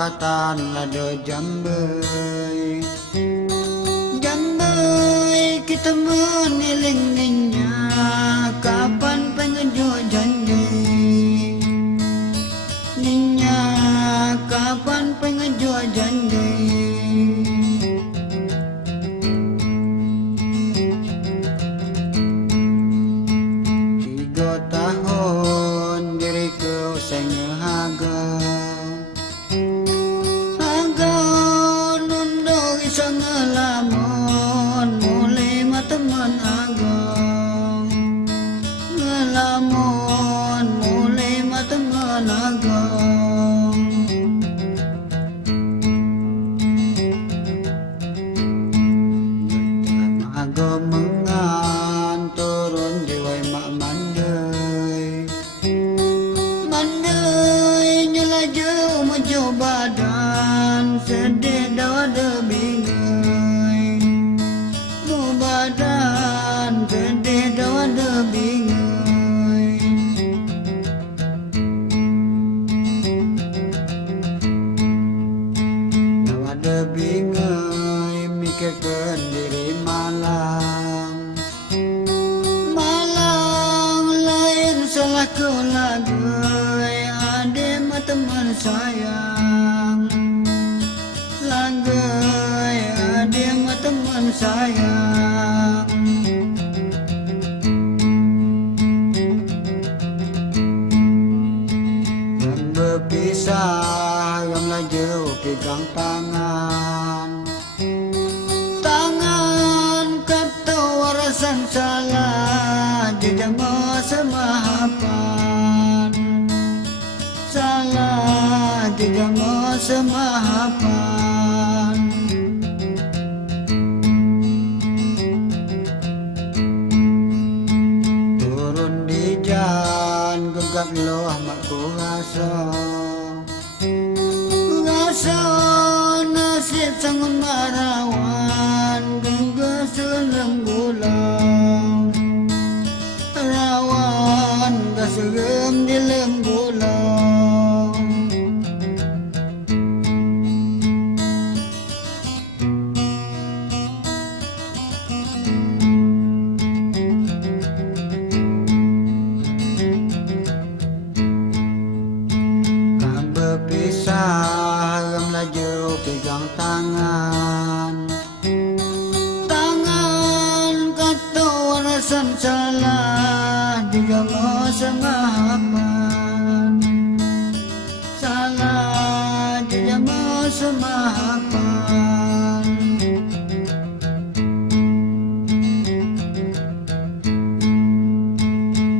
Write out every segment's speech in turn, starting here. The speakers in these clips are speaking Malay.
katan lado jambai jambai kita meniling ninya kapan pengejo janji ninya kapan pengejo janji. Badan sedih dada bingai mu badan sedih dada bingai dada bingai mikirkan diri malang malang lain salah kau lagai ade mah teman sayang lagai ade mah teman sayang dan berpisah gamlah jauh pegang tangan tangan kata warasan salah tidak mau semahapan salah tidak mau semahapan turun di jalan gegap loh makku rasa nasib sangat marawan gengga selenggulang rawan gasegem di lenggulang berpisah gamlah jauh pegang tangan tangan kata warasan salah dia mau semahapan salah dia mau semahapan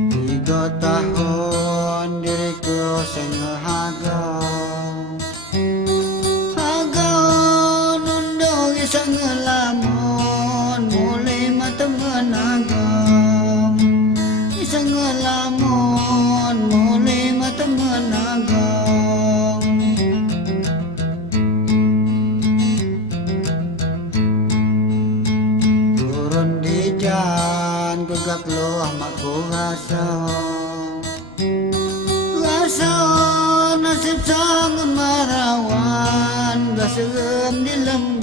3 tahun diriku sengahaga isang lamon mulai mata menagam isang lamon mulai mata menagam turun di jalan gegap loh makku rasa nasib sangat marawan gasegem di lembut